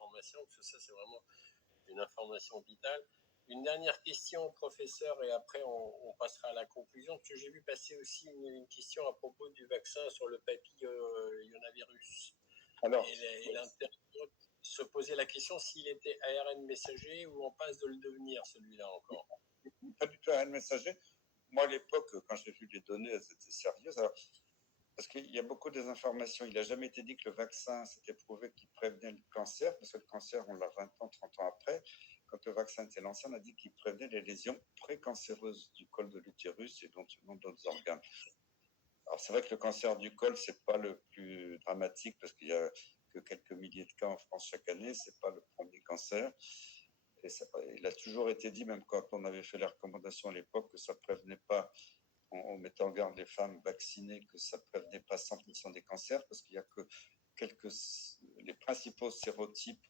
informations, parce que ça, c'est vraiment une information vitale. Une dernière question, professeur, et après on passera à la conclusion, parce que j'ai vu passer aussi une question à propos du vaccin sur le papillomavirus. Alors, et l'internaute se posait la question s'il était ARN messager ou en passe de le devenir, celui-là encore. Pas du tout ARN messager. Moi, à l'époque, quand j'ai vu les données, elles étaient sérieuses. Alors, parce qu'il y a beaucoup de désinformations. Il n'a jamais été dit que le vaccin, c'était prouvé qu'il prévenait le cancer, parce que le cancer, on l'a 20 ans, 30 ans après. Quand le vaccin était lancé, on a dit qu'il prévenait les lésions précancéreuses du col de l'utérus et éventuellement d'autres organes. Alors, c'est vrai que le cancer du col, c'est pas le plus dramatique, parce qu'il y a que quelques milliers de cas en France chaque année. C'est pas le premier cancer. Et ça, il a toujours été dit, même quand on avait fait les recommandations à l'époque, que ça prévenait pas, en mettant en garde les femmes vaccinées, que ça prévenait pas 100% des cancers, parce qu'il y a que les principaux sérotypes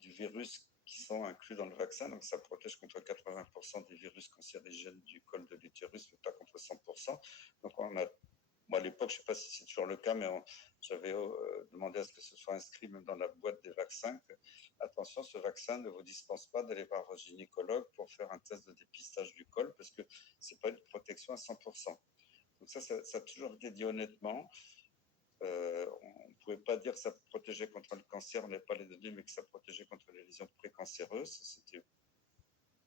du virus qui sont inclus dans le vaccin, donc ça protège contre 80% des virus cancérigènes du col de l'utérus, mais pas contre 100%. Donc moi à l'époque, je ne sais pas si c'est toujours le cas, mais j'avais demandé à ce que ce soit inscrit même dans la boîte des vaccins que, attention, ce vaccin ne vous dispense pas d'aller voir un gynécologue pour faire un test de dépistage du col, parce que ce n'est pas une protection à 100%. Donc ça a toujours été dit honnêtement. On ne pouvait pas dire que ça protégeait contre le cancer, on n'avait pas les données, mais que ça protégeait contre les lésions précancéreuses. C'était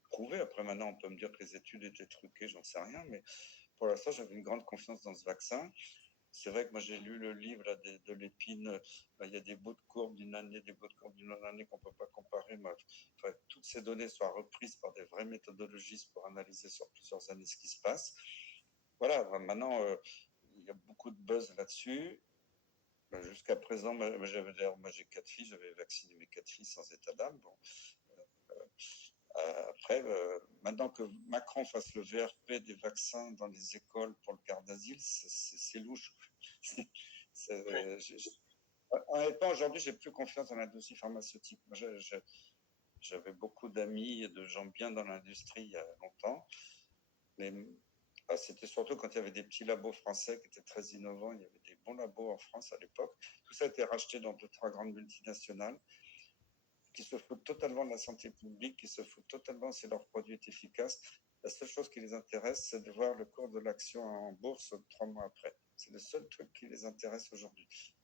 prouvé. Après, maintenant, on peut me dire que les études étaient truquées, j'en sais rien, mais pour l'instant, j'avais une grande confiance dans ce vaccin. C'est vrai que moi, j'ai lu le livre là, de Lépine. Il y a des bouts de courbe d'une année, des bouts de courbe d'une autre année qu'on ne peut pas comparer. Mais, toutes ces données soient reprises par des vrais méthodologistes pour analyser sur plusieurs années ce qui se passe. Voilà, maintenant, il y a beaucoup de buzz là-dessus. Jusqu'à présent, moi j'ai 4 filles, j'avais vacciné mes 4 filles sans état d'âme. Bon. Après, maintenant que Macron fasse le VRP des vaccins dans les écoles pour le quart d'asile, c'est louche. Honnêtement, aujourd'hui, j'ai plus confiance dans l'industrie pharmaceutique. Moi, j'avais beaucoup d'amis et de gens bien dans l'industrie il y a longtemps, mais c'était surtout quand il y avait des petits labos français qui étaient très innovants. Il y avait des bons labos en France à l'époque. Tout ça a été racheté dans 2-3 grandes multinationales qui se foutent totalement de la santé publique, qui se foutent totalement si leur produit est efficace. La seule chose qui les intéresse, c'est de voir le cours de l'action en bourse 3 mois après. C'est le seul truc qui les intéresse aujourd'hui.